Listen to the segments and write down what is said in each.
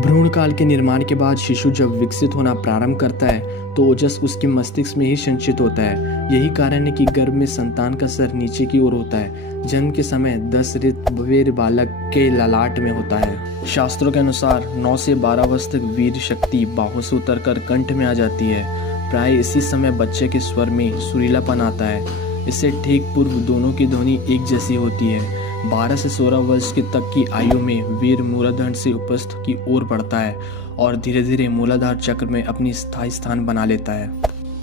भ्रूण काल के निर्माण के बाद शिशु जब विकसित होना प्रारंभ करता है तो ओजस उसके मस्तिष्क में ही संचित होता है। यही कारण है कि गर्भ में संतान का सर नीचे की ओर होता है। जन्म के समय 10 वीर बालक के ललाट में होता है। शास्त्रों के अनुसार 9 से 12 वर्ष तक वीर शक्ति बाहों से उतरकर कंठ में आ जाती है। प्राय इसी समय बच्चे के स्वर में सुरीलापन आता है। इससे ठीक पूर्व दोनों की ध्वनि एक जैसी होती है। 12 से 16 वर्ष की तक की आयु में वीर मूलाधार से उपस्थ की ओर बढ़ता है और धीरे धीरे मूलाधार चक्र में अपनी स्थायी स्थान बना लेता है।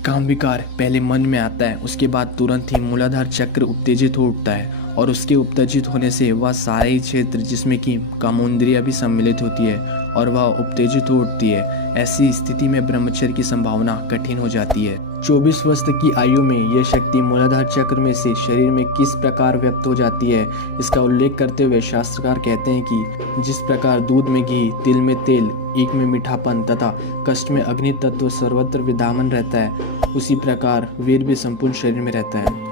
काम विकार पहले मन में आता है, उसके बाद तुरंत ही मूलाधार चक्र उत्तेजित हो उठता है और उसके उत्तेजित होने से वह सारा ही क्षेत्र जिसमें कि कामेंद्रियां भी सम्मिलित होती है और वह उत्तेजित हो उठती है। ऐसी स्थिति में ब्रह्मचर्य की संभावना कठिन हो जाती है। 24 वर्ष तक की आयु में यह शक्ति मूलाधार चक्र में से शरीर में किस प्रकार व्यक्त हो जाती है, इसका उल्लेख करते हुए शास्त्रकार कहते हैं कि जिस प्रकार दूध में घी, तिल में तेल, ईख में मीठापन तथा कष्ट में अग्नि तत्व सर्वत्र विद्यमान रहता है, उसी प्रकार वीर भी संपूर्ण शरीर में रहता है।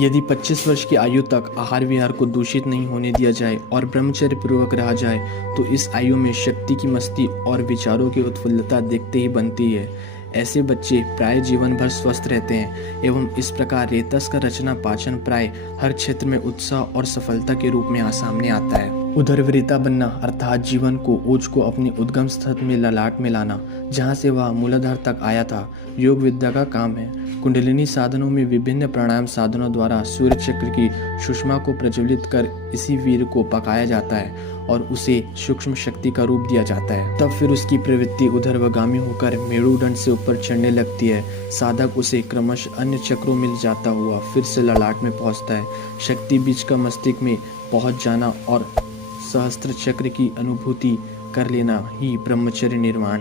यदि 25 वर्ष की आयु तक आहार विहार को दूषित नहीं होने दिया जाए और ब्रह्मचर्य पूर्वक रहा जाए तो इस आयु में शक्ति की मस्ती और विचारों की उत्फुल्लता देखते ही बनती है। ऐसे बच्चे प्राय जीवन भर स्वस्थ रहते हैं एवं इस प्रकार रेतस का रचना पाचन प्राय हर क्षेत्र में उत्साह और सफलता के रूप में सामने आता है। उदरवृता बनना अर्थात जीवन को ओज को अपने उद्गम स्थल में ललाट में लाना, जहाँ से वह मूलाधार तक आया था, योग विद्या का काम है। कुंडलिनी साधनों में विभिन्न प्राणायाम साधनों द्वारा सूर्य चक्र की सुषमा को प्रज्वलित कर इसी वीर को पकाया जाता है और उसे सूक्ष्म शक्ति का रूप दिया जाता है। तब फिर उसकी प्रवृत्ति उधर्वगामी होकर मेरुदंड से ऊपर चढ़ने लगती है। साधक उसे क्रमशः अन्य चक्रों में जाता हुआ फिर से ललाट में पहुंचता है। शक्ति बीज का मस्तिष्क में पहुंच जाना और सहस्त्र चक्र की अनुभूति कर लेना ही ब्रह्मचर्य निर्माण